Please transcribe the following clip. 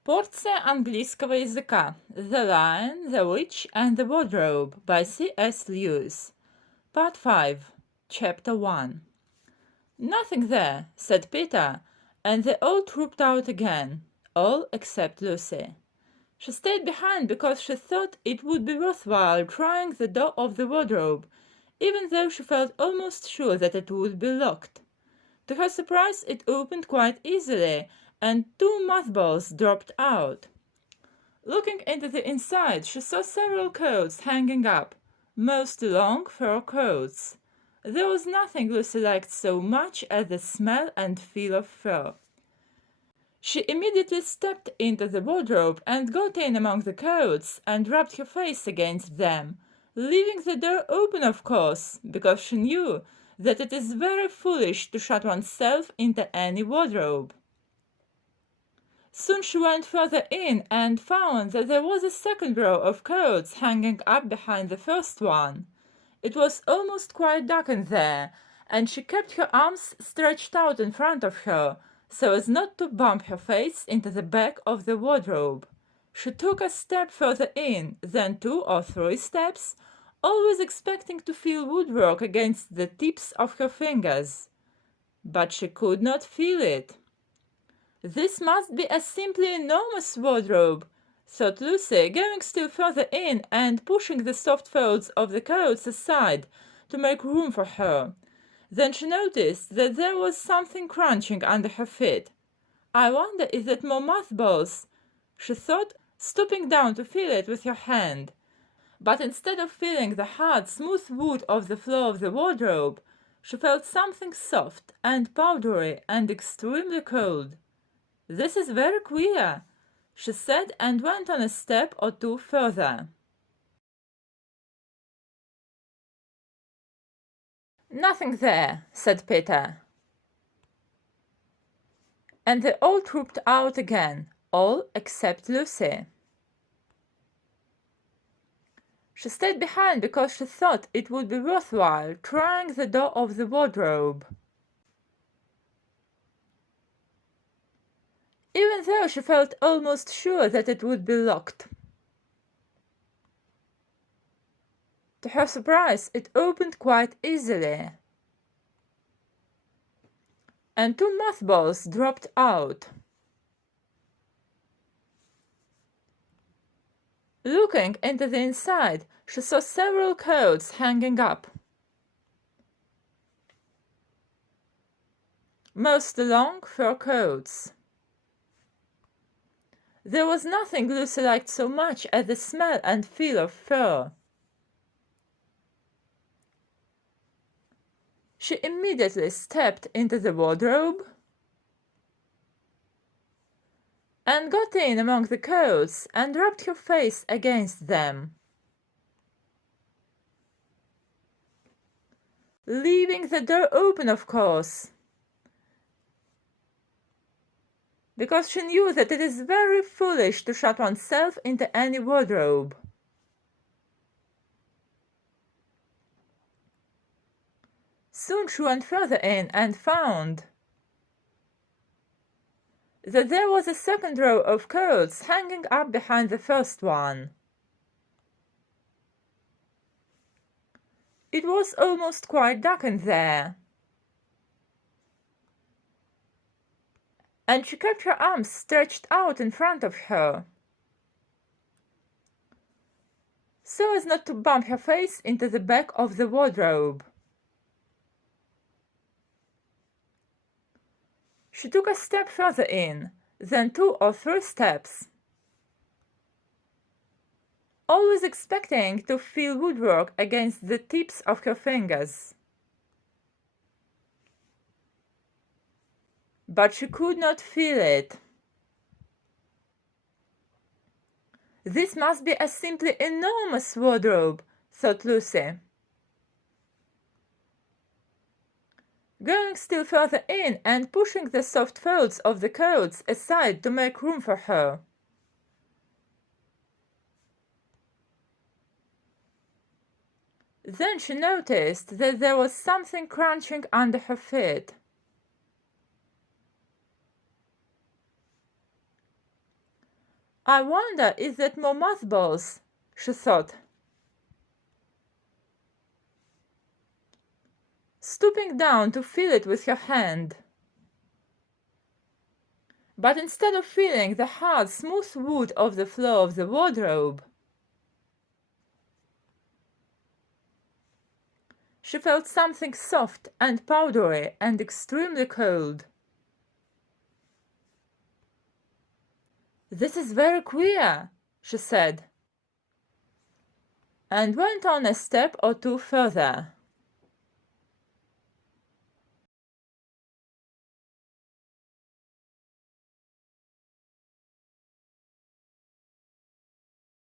Порция английского языка. The Lion, the Witch and the Wardrobe by C.S. Lewis. Part 5, Chapter 1. Nothing there, said Peter, and they all trooped out again, all except Lucy. She stayed behind because she thought it would be worthwhile trying the door of the wardrobe, even though she felt almost sure that it would be locked. To her surprise, it opened quite easily, and 2 mothballs dropped out. Looking into the inside, she saw several coats hanging up, mostly long fur coats. There was nothing Lucy liked so much as the smell and feel of fur. She immediately stepped into the wardrobe and got in among the coats and rubbed her face against them, leaving the door open, of course, because she knew that it is very foolish to shut oneself into any wardrobe. Soon she went further in and found that there was a second row of coats hanging up behind the first one. It was almost quite dark in there, and she kept her arms stretched out in front of her, so as not to bump her face into the back of the wardrobe. She took a step further in, then 2 or 3 steps, always expecting to feel woodwork against the tips of her fingers. But she could not feel it. This must be a simply enormous wardrobe, thought Lucy, going still further in and pushing the soft folds of the coats aside to make room for her. Then she noticed that there was something crunching under her feet. I wonder is that more mothballs, she thought, stooping down to feel it with her hand. But instead of feeling the hard, smooth wood of the floor of the wardrobe, she felt something soft and powdery and extremely cold. This is very queer, she said, and went on a step or 2 further. Nothing there, said Peter. And they all trooped out again, all except Lucy. She stayed behind because she thought it would be worthwhile trying the door of the wardrobe. Even though she felt almost sure that it would be locked. To her surprise, it opened quite easily, and 2 mothballs dropped out. Looking into the inside, she saw several coats hanging up, mostly long fur coats. There was nothing Lucy liked so much as the smell and feel of fur. She immediately stepped into the wardrobe and got in among the coats and rubbed her face against them, leaving the door open, of course, because she knew that it is very foolish to shut oneself into any wardrobe. Soon she went further in and found that there was a second row of coats hanging up behind the first one. It was almost quite dark in there, and she kept her arms stretched out in front of her, so as not to bump her face into the back of the wardrobe. She took a step further in, then 2 or 3 steps, always expecting to feel woodwork against the tips of her fingers. But she could not feel it. This must be a simply enormous wardrobe, thought Lucy. Going still further in and pushing the soft folds of the coats aside to make room for her. Then she noticed that there was something crunching under her feet. I wonder, is that more mothballs? She thought. Stooping down to feel it with her hand. But instead of feeling the hard, smooth wood of the floor of the wardrobe, she felt something soft and powdery and extremely cold. This is very queer, she said, and went on a step or two further.